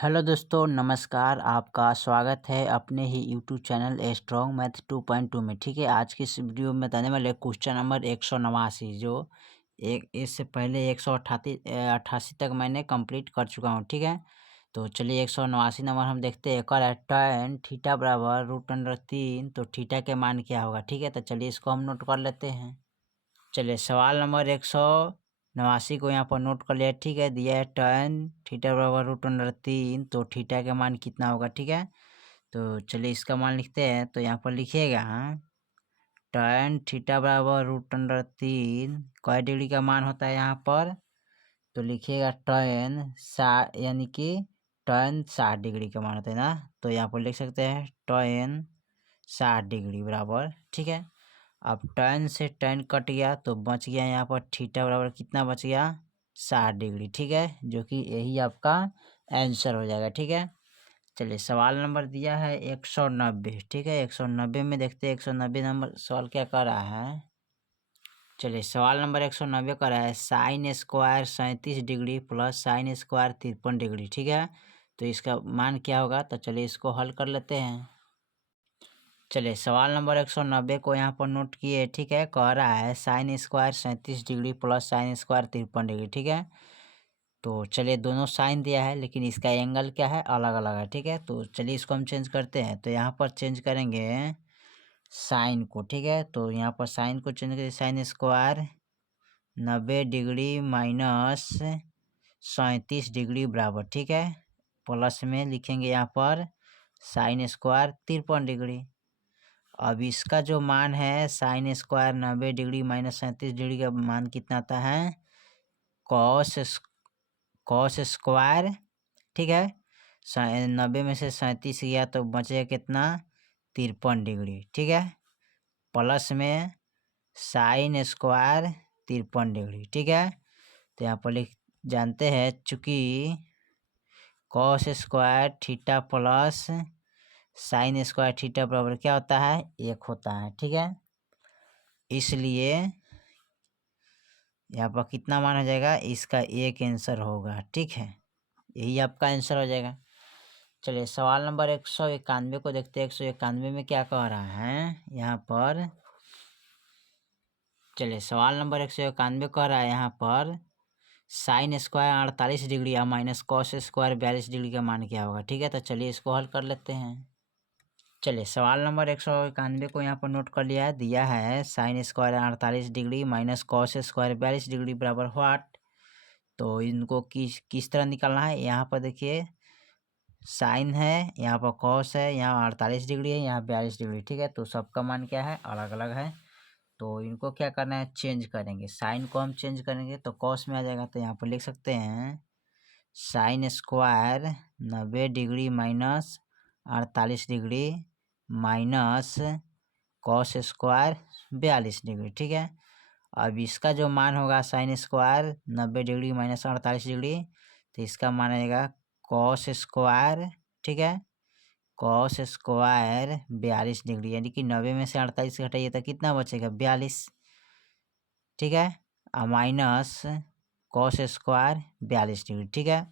Hello दोस्तों, नमस्कार। आपका स्वागत है अपने ही यूट्यूब चैनल स्ट्रॉन्ग मैथ 2.2 में। ठीक है, आज की इस वीडियो में बताने वाले क्वेश्चन नंबर 189, जो एक इससे पहले 188 तक मैंने कंप्लीट कर चुका हूं। ठीक है, तो चलिए 189 नंबर हम देखते हैं। कर tan थीटा बराबर √3, तो थीटा के मान क्या होगा। ठीक है, तो चलिए इसको हम नोट कर लेते हैं। चलिए सवाल नंबर 189 को यहाँ पर नोट कर लिया। ठीक है, दिया है tan थीटा बराबर √3, तो थीटा का मान कितना होगा। ठीक है, तो चलिए इसका मान लिखते हैं। तो यहाँ पर लिखिएगा tan थीटा बराबर √3 कै डिग्री का मान होता है यहाँ पर। तो लिखिएगा tan 60, यानी कि tan 60 डिग्री का मान होता है ना। तो यहाँ पर लिख सकते हैं tan 60 डिग्री बराबर। ठीक है, अब tan से tan कट गया तो बच गया यहाँ पर थीटा बराबर कितना बच गया, 60 डिग्री। ठीक है, जो कि यही आपका आंसर हो जाएगा। ठीक है, चलिए सवाल नंबर दिया है 190। ठीक है, 190 में देखते हैं 190 नंबर सवाल क्या कर रहा है। चलिए सवाल नंबर 190 कर रहा है sin square 37 degree plus sin square 53 degree. ठीक है, तो इसका मान क्या होगा। तो चलिए इसको हल कर लेते हैं। चलिए सवाल नंबर 190 को यहाँ पर नोट किए। ठीक है, कह रहा है sin square 37 degree plus sin square 53 degree. ठीक है, तो चलिए दोनों साइन दिया है, लेकिन इसका एंगल क्या है, अलग अलग है। ठीक है, तो चलिए इसको हम चेंज करते हैं। तो यहाँ पर चेंज करेंगे साइन को। ठीक है, तो यहाँ पर साइन को चेंज करें, sine square 90 degree minus 37 degree बराबर। ठीक है, प्लस में लिखेंगे यहाँ पर साइन स्क्वायर 53 डिग्री। अब इसका जो मान है sine square 90 degree minus 37 degree का मान कितना आता है, कॉस स्क्वायर। ठीक है, 90 में से 37 गया तो बचेगा कितना, 53 डिग्री। ठीक है, प्लस में साइन स्क्वायर 53 डिग्री। ठीक है, तो यहाँ पर लिख जानते हैं, चूँकि cos square theta plus sine square theta बराबर क्या होता है, 1 होता है। ठीक है, इसलिए यहाँ पर कितना मान हो जाएगा, इसका 1 आंसर होगा। ठीक है, यही आपका आंसर हो जाएगा। चलिए सवाल नंबर 191 को देखते हैं। 191 में क्या कह रहा है यहाँ पर। चलिए सवाल नंबर 191 कह रहा है यहाँ पर साइन स्क्वायर 48 डिग्री या माइनस कॉस स्क्वायर 42 डिग्री का मान क्या होगा। ठीक है, तो चलिए इसको हल कर लेते हैं। चलिए सवाल नंबर 191 को यहाँ पर नोट कर लिया है। दिया है sine square 48 degree minus cos square 42 degree बराबर व्हाट। तो इनको किस तरह निकालना है। यहाँ पर देखिए साइन है, यहाँ पर कॉस है, यहाँ 48 डिग्री है, यहाँ 42 डिग्री। ठीक है, तो सबका मान क्या है, अलग अलग है। तो इनको क्या करना है, चेंज करेंगे। साइन को हम चेंज करेंगे तो कॉस में आ जाएगा। तो यहाँ पर लिख सकते हैं sine square 90 degree minus 48 degree minus cos square 42 degree. ठीक है, अब इसका जो मान होगा sine square 90 degree minus 48 degree, तो इसका मान आएगा कॉस स्क्वायर। ठीक है, कॉस स्क्वायर 42 डिग्री, यानी कि 90 में से 48 घटाइए तो कितना बचेगा, 42। ठीक है, माइनस कॉस स्क्वायर 42 डिग्री। ठीक है,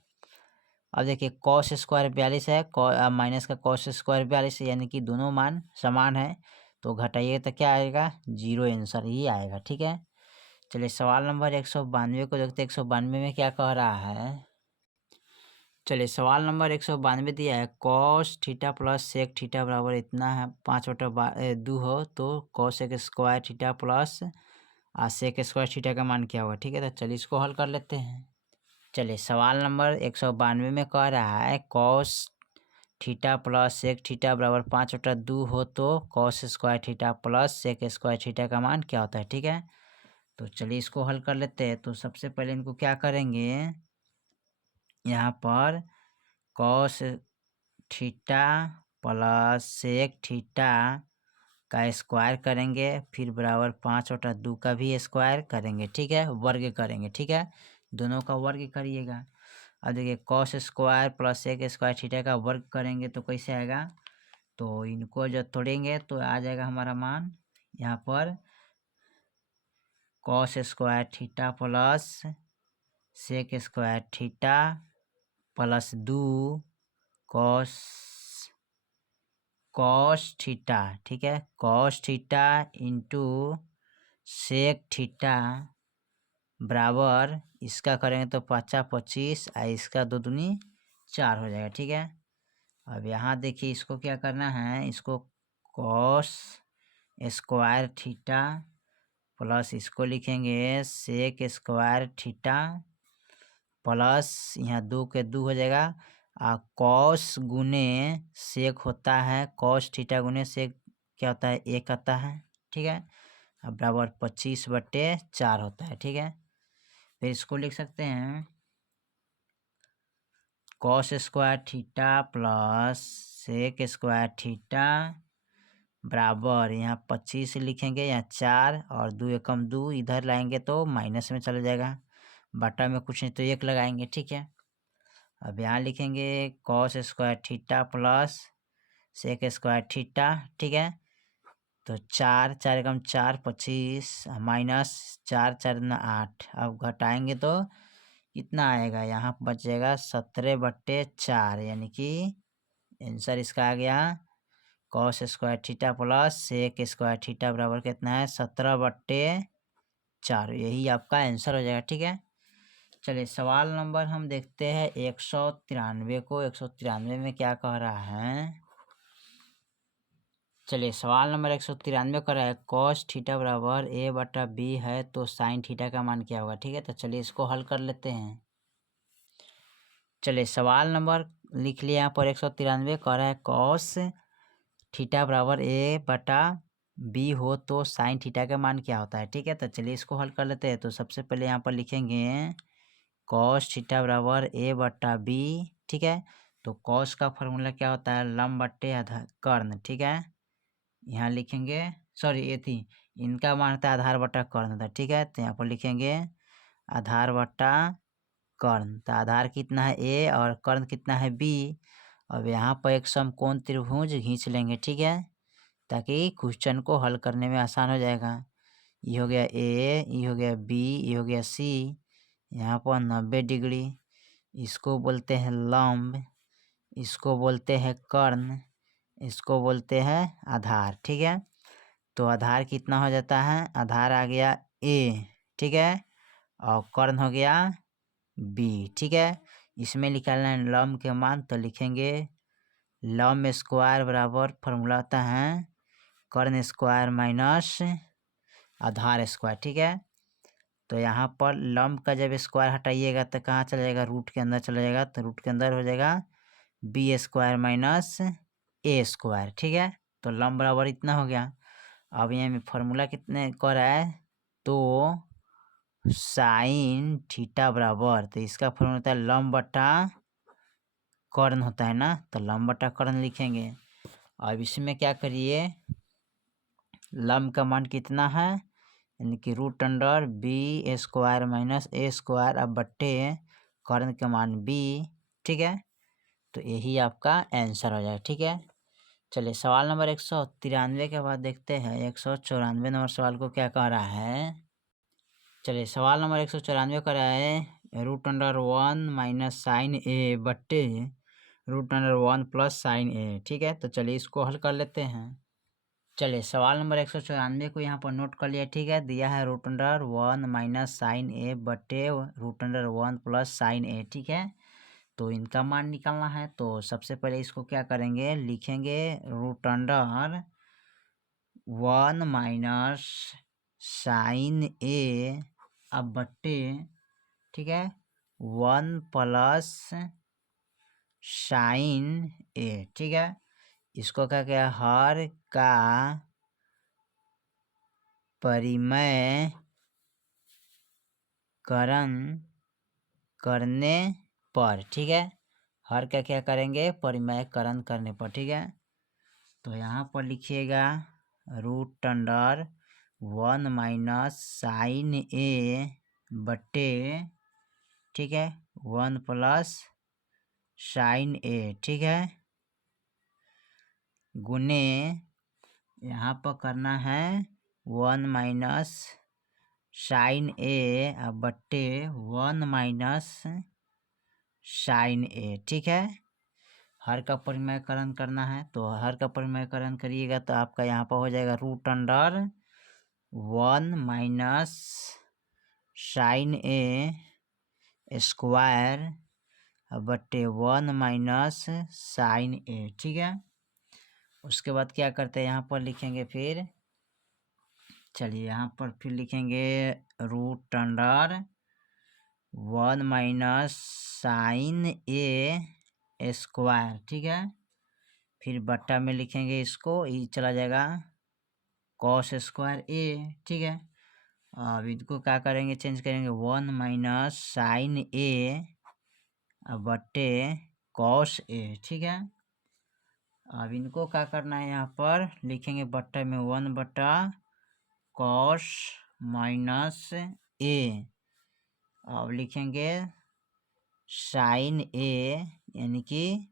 अब देखिए कॉस स्क्वायर 42 है, माइनस का कॉस स्क्वायर 42 है, यानी कि दोनों मान समान है। तो घटाइए तो क्या आएगा, 0 आंसर ही आएगा। ठीक है, चलिए सवाल नंबर 192 को देखते हैं। 192 में क्या कह रहा है। चलिए सवाल नंबर 192 दिया है cos theta plus sec theta बराबर इतना है 5/2 हो, तो कॉस एक square theta plus sec square theta का मान क्या होगा। ठीक है, तो चलिए इसको हल कर लेते हैं। चलिए सवाल नंबर 192 में कह रहा है cos theta plus sec theta बराबर 5/2 हो, तो cos square theta plus sec square theta का मान क्या होता है। ठीक है, तो चलिए इसको हल कर लेते हैं। तो सबसे पहले इनको क्या करेंगे, यहाँ पर cos theta plus sec theta का स्क्वायर करेंगे, फिर बराबर 5/2 का भी स्क्वायर करेंगे। ठीक है, वर्ग करेंगे। ठीक है, दोनों का वर्ग करिएगा। अब देखिए cos square plus sec square theta का वर्ग करेंगे तो कैसे आएगा, तो इनको जब तोड़ेंगे तो आ जाएगा हमारा मान यहाँ पर cos square theta plus sec square theta plus 2 cos theta, ठीक है, cos theta into sec theta बराबर इसका करेंगे तो 50-25 और इसका 2 दूनी 4 हो जाएगा, ठीक है। अब यहाँ देखिए इसको क्या करना है, इसको कॉस स्क्वायर थीटा प्लस इसको लिखेंगे सेक स्क्वायर थीटा प्लस यहाँ 2 के 2 हो जाएगा कॉस गुने सेक होता है, कॉस थीटा गुने सेक क्या होता है 1 आता है, ठीक है। अब बराबर 25/4 होता है, ठीक है। फिर इसको लिख सकते हैं cos square theta plus sec square theta बराबर यहाँ 25 लिखेंगे, यहाँ 4 और 2 एकम 2 इधर लाएंगे तो माइनस में चला जाएगा, बटा में कुछ नहीं तो 1 लगाएंगे, ठीक है। अब यहाँ लिखेंगे cos square theta plus sec square theta, ठीक है। तो 4 4 एकम 4 25 माइनस 4 4 दूना 8। अब घटाएंगे तो कितना आएगा, यहाँ बच जाएगा 17/4, यानी कि आंसर इसका आ गया cos square theta plus sec square theta बराबर कितना है 17/4, यही आपका आंसर हो जाएगा, ठीक है। चलिए सवाल नंबर हम देखते हैं 193 को। 193 में क्या कह रहा है, चलिए सवाल नंबर 193 कर रहा है कॉस थीटा बराबर a/b है तो साइन थीटा का मान क्या होगा, ठीक है। तो चलिए इसको हल कर लेते हैं। चलिए सवाल नंबर लिख लिया यहाँ पर 193 कह रहा है कॉस थीटा बराबर a/b हो तो साइन थीटा का मान क्या होता है, ठीक है। तो चलिए इसको हल कर लेते हैं। तो सबसे पहले यहाँ पर लिखेंगे कॉस थीटा बराबर a/b, ठीक है। तो कॉस का फॉर्मूला क्या होता है लंब बट्टे आधार कर्ण, ठीक है। यहाँ लिखेंगे सॉरी ये थी इनका मान होता है आधार बटा कर्ण होता है, ठीक है। तो यहाँ पर लिखेंगे आधार बटा कर्ण, तो आधार कितना है a और कर्ण कितना है b। अब यहाँ पर एक समकोण त्रिभुज खींच लेंगे, ठीक है, ताकि क्वेश्चन को हल करने में आसान हो जाएगा। ये हो गया a, ये हो गया b, ये हो गया c, यहाँ पर 90 डिग्री, इसको बोलते हैं लंब, इसको बोलते हैं कर्ण, इसको बोलते हैं आधार, ठीक है। तो आधार कितना हो जाता है, आधार आ गया a, ठीक है, और कर्ण हो गया b, ठीक है। इसमें निकालना है लंब के मान, तो लिखेंगे लंब स्क्वायर बराबर फॉर्मूला होता है कर्ण स्क्वायर माइनस आधार स्क्वायर, ठीक है। तो यहाँ पर लंब का जब स्क्वायर हटाइएगा तो कहाँ चला जाएगा, रूट के अंदर चला जाएगा, तो रूट के अंदर हो जाएगा b² माइनस a², ठीक है। तो लंब बराबर इतना हो गया। अब यहाँ में फॉर्मूला कितने कर रहा है, तो साइन थीटा बराबर, तो इसका फॉर्मूला होता है लंब बटा कर्ण होता है ना, तो लंब बटा कर्ण लिखेंगे। अब इसमें क्या करिए लंब का मान कितना है, यानी कि √b² माइनस a² अब बट्टे कर्ण का मान b, ठीक है। तो यही आपका आंसर हो जाएगा, ठीक है। चलिए सवाल नंबर 193 के बाद देखते हैं 194 नंबर सवाल को क्या कह रहा है। चलिए सवाल नंबर 194 कह रहा है √1 माइनस साइन a बट्टे √1 प्लस साइन a, ठीक है। तो चलिए इसको हल कर लेते हैं। चलिए सवाल नंबर 194 को यहाँ पर नोट कर लिया, ठीक है। दिया है √1 माइनस साइन a बट्टे √1 प्लस साइन a, ठीक है। तो इनका मान निकालना है, तो सबसे पहले इसको क्या करेंगे, लिखेंगे √1 माइनस साइन a अब बट्टे, ठीक है, 1 प्लस साइन a, ठीक है। इसको क्या क्या हर का परिमेय करण करने पर, ठीक है, हर का क्या करेंगे परिमेयकरण करने पर, ठीक है। तो यहाँ पर लिखिएगा √1 माइनस साइन a बट्टे, ठीक है, 1 प्लस साइन a, ठीक है, गुने यहाँ पर करना है 1 माइनस साइन a अब बट्टे 1 माइनस साइन a, ठीक है। हर का परिमेयकरण करना है, तो हर का परिमेयकरण करिएगा तो आपका यहाँ पर हो जाएगा √1 माइनस साइन ए स्क्वायर बटे 1 माइनस साइन ए। ठीक है, उसके बाद क्या करते हैं, यहाँ पर लिखेंगे फिर, चलिए यहाँ पर फिर लिखेंगे √1 माइनस साइन ए स्क्वायर। ठीक है, फिर बट्टा में लिखेंगे इसको, ये चला जाएगा कॉस स्क्वायर ए। ठीक है, अब इनको क्या करेंगे, चेंज करेंगे 1 माइनस साइन ए बटे कॉस ए। ठीक है, अब इनको क्या करना है, यहाँ पर लिखेंगे बट्टा में 1 बटा कॉस माइनस ए। अब लिखेंगे साइन ए यानी कि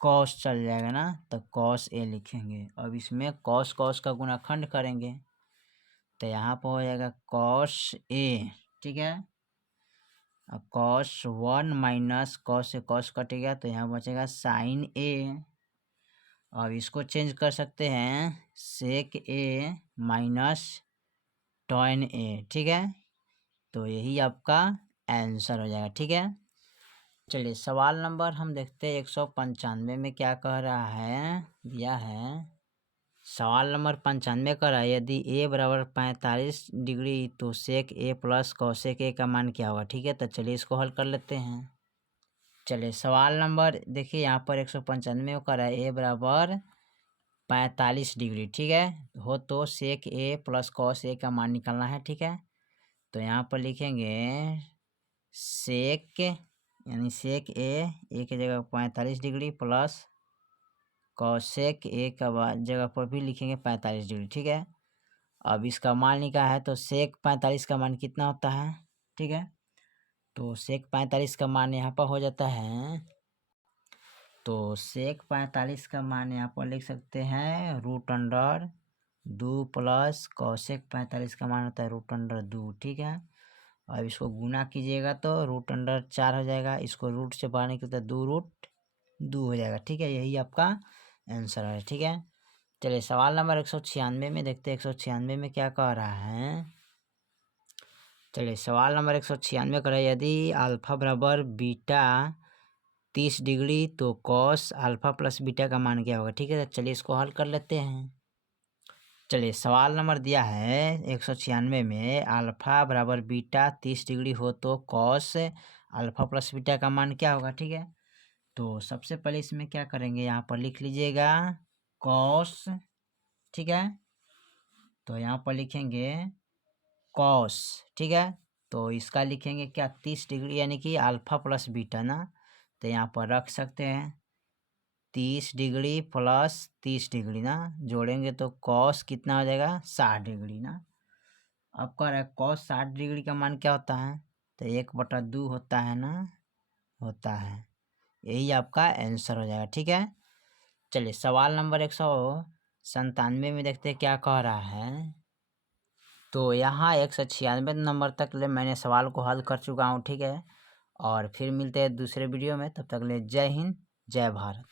कॉस चल जाएगा ना, तो कॉस ए लिखेंगे। अब इसमें कॉस कॉस का गुणाखंड करेंगे तो यहाँ पर हो जाएगा कॉस ए। ठीक है, अब कॉस 1 माइनस कॉस से कॉस कटेगा तो यहाँ बचेगा साइन ए। अब इसको चेंज कर सकते हैं सेक ए माइनस टॉन ए। ठीक है, तो यही आपका आंसर हो जाएगा। ठीक है, चलिए सवाल नंबर हम देखते हैं 195 में क्या कह रहा है, दिया है सवाल नंबर 95 कह रहा है यदि ए बराबर 45 डिग्री तो सेक ए प्लस कॉसेक ए का मान क्या होगा। ठीक है, तो चलिए इसको हल कर लेते हैं। चलिए सवाल नंबर देखिए यहाँ पर 195 कर रहा है ए बराबर 45 डिग्री। ठीक है, हो तो सेक ए प्लस कॉस ए का मान निकालना है। ठीक है, तो यहाँ पर लिखेंगे सेक यानी सेक ए की जगह 45 डिग्री प्लस कॉसेक ए का जगह पर भी लिखेंगे 45 डिग्री। ठीक है, अब इसका मान निकाला है तो सेक 45 का मान कितना होता है। ठीक है, तो सेक 45 का मान यहाँ पर हो जाता है, तो सेक 45 का मान यहाँ पर लिख सकते हैं √2 प्लस कॉसेक 45 का मान होता है √2। ठीक है, अब इसको गुना कीजिएगा तो √4 हो जाएगा, इसको रूट से बाहर निकलता है 2√2 हो जाएगा। ठीक है, यही आपका आंसर है। ठीक है, चलिए सवाल नंबर 196 में देखते हैं 196 में क्या कह रहा है। चलिए सवाल नंबर 196 कर रहा है यदि अल्फा बराबर बीटा 30 डिग्री तो कॉस अल्फा प्लस बीटा का मान क्या होगा। ठीक है, तो चलिए इसको हल कर लेते हैं। चलिए सवाल नंबर दिया है 196 में अल्फा बराबर बीटा 30 डिग्री हो तो कॉस अल्फा प्लस बीटा का मान क्या होगा। ठीक है, तो सबसे पहले इसमें क्या करेंगे, यहाँ पर लिख लीजिएगा कॉस। ठीक है, तो यहाँ पर लिखेंगे कॉस। ठीक है, तो इसका लिखेंगे क्या 30 डिग्री यानी कि अल्फा प्लस बीटा ना, तो यहाँ पर रख सकते हैं 30 डिग्री प्लस 30 डिग्री ना, जोड़ेंगे तो कॉस कितना हो जाएगा 60 डिग्री ना। अब कह रहा है कॉस 60 डिग्री का मान क्या होता है, तो 1/2 होता है ना, होता है। यही आपका आंसर हो जाएगा। ठीक है, चलिए सवाल नंबर 197 में देखते हैं क्या कह रहा है। तो यहाँ 196 नंबर तक ले मैंने सवाल को हल कर चुका हूँ। ठीक है, और फिर मिलते हैं दूसरे वीडियो में, तब तक ले जय हिंद जय भारत।